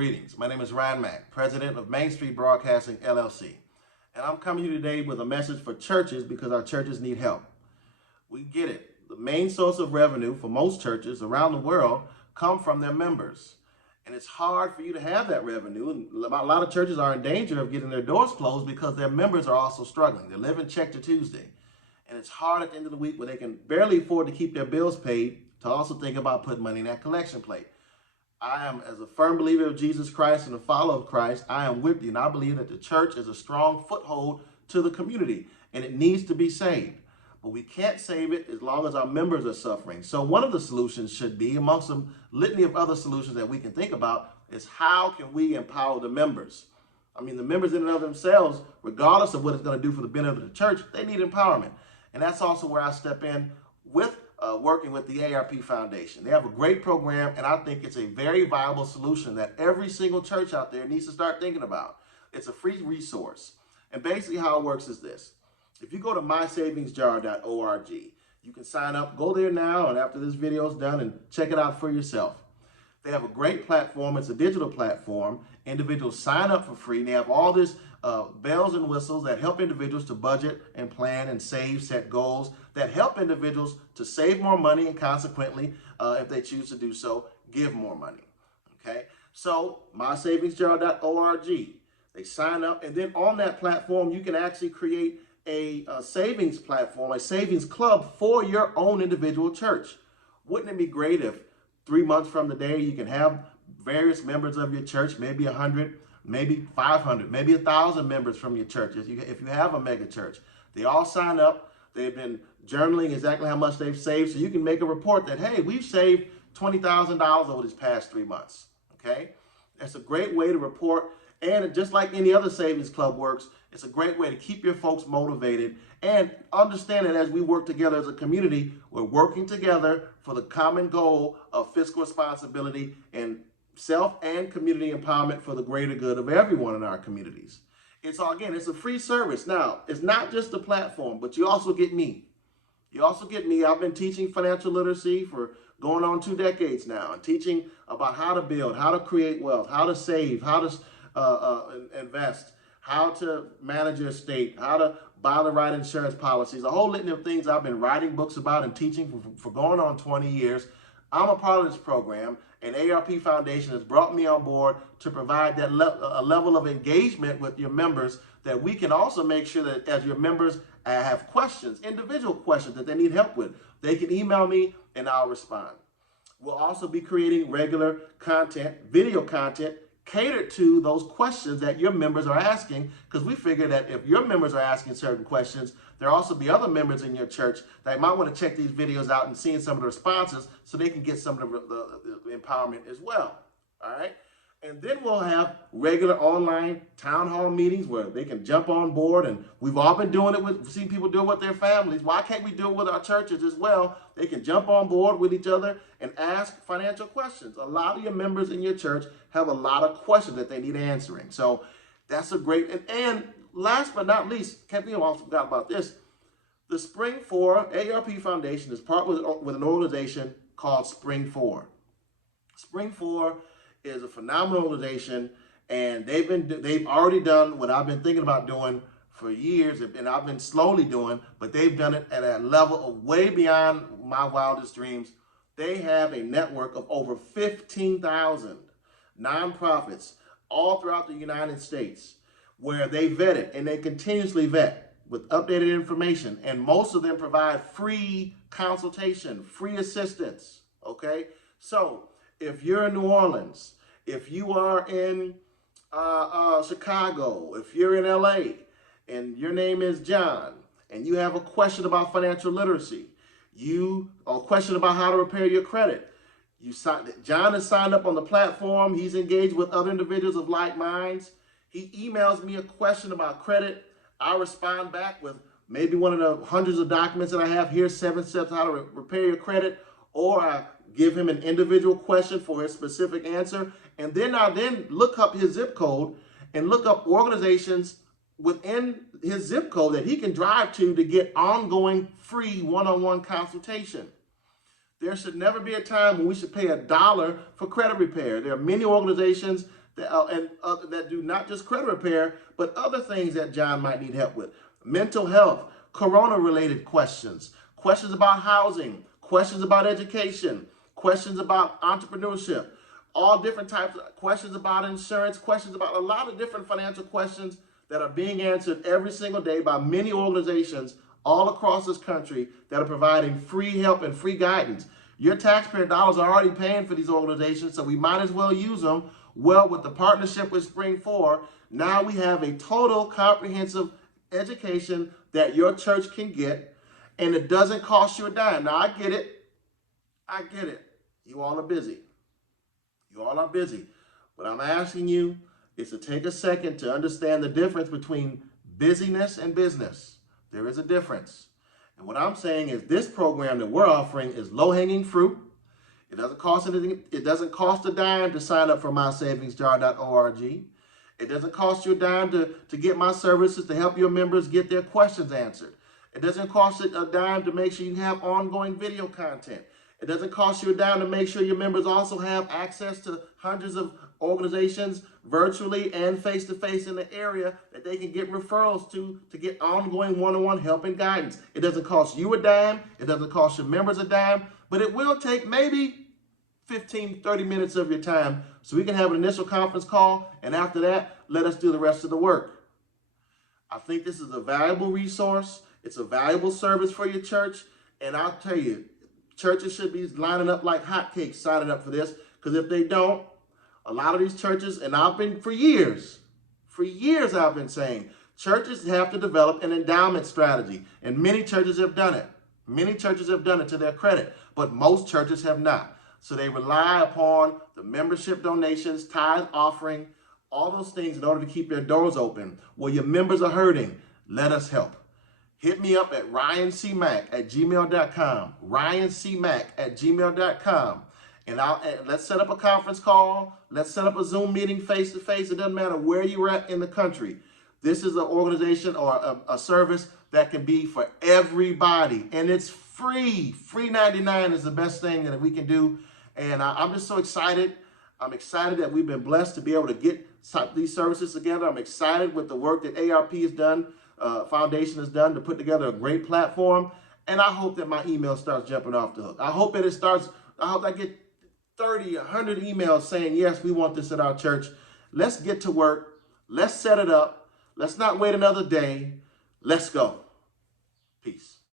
Greetings. My name is Ryan Mack, president of Main Street Broadcasting, LLC. And I'm coming to you today with a message for churches because our churches need help. We get it. The main source of revenue for most churches around the world come from their members. And it's hard for you to have that revenue. And a lot of churches are in danger of getting their doors closed because their members are also struggling. They're living check to Tuesday. And it's hard at the end of the week when they can barely afford to keep their bills paid to also think about putting money in that collection plate. I am, as a firm believer of Jesus Christ and a follower of Christ, I am with you. And I believe that the church is a strong foothold to the community and it needs to be saved. But we can't save it as long as our members are suffering. So one of the solutions should be, amongst some litany of other solutions that we can think about, is how can we empower the members? I mean, the members in and of themselves, regardless of what it's going to do for the benefit of the church, they need empowerment. And that's also where I step in with working with the AARP Foundation. They have a great program, and I think it's a very viable solution that every single church out there needs to start thinking about. It's a free resource. And basically how it works is this. If you go to mysavingsjar.org, you can sign up. Go there now, and after this video is done, and check it out for yourself. They have a great platform. It's a digital platform. Individuals sign up for free. And they have all this bells and whistles that help individuals to budget and plan and save, set goals, that help individuals to save more money and consequently, if they choose to do so, give more money. Okay, so mysavingsjar.org. They sign up, and then on that platform, you can actually create a savings platform, a savings club for your own individual church. Wouldn't it be great if 3 months from today you can have various members of your church, maybe 100, maybe 500, maybe 1,000 members from your church, if you have a mega church. They all sign up. They've been journaling exactly how much they've saved, so you can make a report that, hey, we've saved $20,000 over these past 3 months, okay? That's a great way to report, and just like any other savings club works, it's a great way to keep your folks motivated and understand that as we work together as a community, we're working together for the common goal of fiscal responsibility and self and community empowerment for the greater good of everyone in our communities. It's a free service. Now, it's not just the platform, but you also get me. You also get me. I've been teaching financial literacy for going on 2 decades now, and teaching about how to build, how to create wealth, how to save, how to invest, how to manage your estate, how to buy the right insurance policies, a whole litany of things I've been writing books about and teaching for going on 20 years. I'm a part of this program, and AARP Foundation has brought me on board to provide that a level of engagement with your members, that we can also make sure that as your members have questions, individual questions that they need help with, they can email me and I'll respond. We'll also be creating regular content, video content, catered to those questions that your members are asking, because we figure that if your members are asking certain questions, there also be other members in your church that might want to check these videos out and seeing some of the responses so they can get some of the empowerment as well. All right. And then we'll have regular online town hall meetings where they can jump on board, and we've all been doing it we've seen people do it with their families. Why can't we do it with our churches as well? They can jump on board with each other and ask financial questions. A lot of your members in your church have a lot of questions that they need answering. So that's a great, and last but not least, can't be also forgot about this. The Spring 4 AARP Foundation is partnered with an organization called Spring 4. Spring 4 is a phenomenal organization, and they've already done what I've been thinking about doing for years, and I've been slowly doing, but they've done it at a level of way beyond my wildest dreams. They have a network of over 15,000 nonprofits all throughout the United States where they vet it, and they continuously vet with updated information, and most of them provide free consultation, free assistance, okay? So if you're in New Orleans, if you are in Chicago, if you're in LA, and your name is John, and you have a question about financial literacy, or a question about how to repair your credit, John is signed up on the platform. He's engaged with other individuals of like minds. He emails me a question about credit. I respond back with maybe one of the hundreds of documents that I have here, 7 steps how to repair your credit, or I give him an individual question for his specific answer, and then I look up his zip code and look up organizations within his zip code that he can drive to get ongoing free one-on-one consultation. There should never be a time when we should pay $1 for credit repair. There are many organizations that do not just credit repair, but other things that John might need help with. Mental health, corona-related questions, questions about housing, questions about education, questions about entrepreneurship, all different types of questions about insurance, questions about a lot of different financial questions that are being answered every single day by many organizations all across this country that are providing free help and free guidance. Your taxpayer dollars are already paying for these organizations, so we might as well use them. Well, with the partnership with Spring 4, now we have a total comprehensive education that your church can get, and it doesn't cost you a dime. Now, I get it. I get it. You all are busy. You all are busy. What I'm asking you is to take a second to understand the difference between busyness and business. There is a difference. And what I'm saying is this program that we're offering is low-hanging fruit. It doesn't cost anything. It doesn't cost a dime to sign up for mysavingsjar.org. It doesn't cost you a dime to get my services to help your members get their questions answered. It doesn't cost a dime to make sure you have ongoing video content. It doesn't cost you a dime to make sure your members also have access to hundreds of organizations virtually and face-to-face in the area that they can get referrals to get ongoing one-on-one help and guidance. It doesn't cost you a dime. It doesn't cost your members a dime, but it will take maybe 15, 30 minutes of your time so we can have an initial conference call, and after that, let us do the rest of the work. I think this is a valuable resource. It's a valuable service for your church, and I'll tell you, churches should be lining up like hotcakes signing up for this, because if they don't, a lot of these churches, and I've been for years I've been saying, churches have to develop an endowment strategy, and many churches have done it. Many churches have done it to their credit, but most churches have not. So they rely upon the membership donations, tithe offering, all those things in order to keep their doors open. Well, your members are hurting. Let us help. Hit me up at ryancmac@gmail.com, ryancmac@gmail.com. And let's set up a conference call. Let's set up a Zoom meeting face-to-face. It doesn't matter where you're at in the country. This is an organization or a service that can be for everybody. And it's free. Free 99 is the best thing that we can do. And I'm just so excited. I'm excited that we've been blessed to be able to get these services together. I'm excited with the work that AARP has done, Foundation has done to put together a great platform. And I hope that my email starts jumping off the hook. I hope that I hope I get 30, 100 emails saying, yes, we want this at our church. Let's get to work. Let's set it up. Let's not wait another day. Let's go. Peace.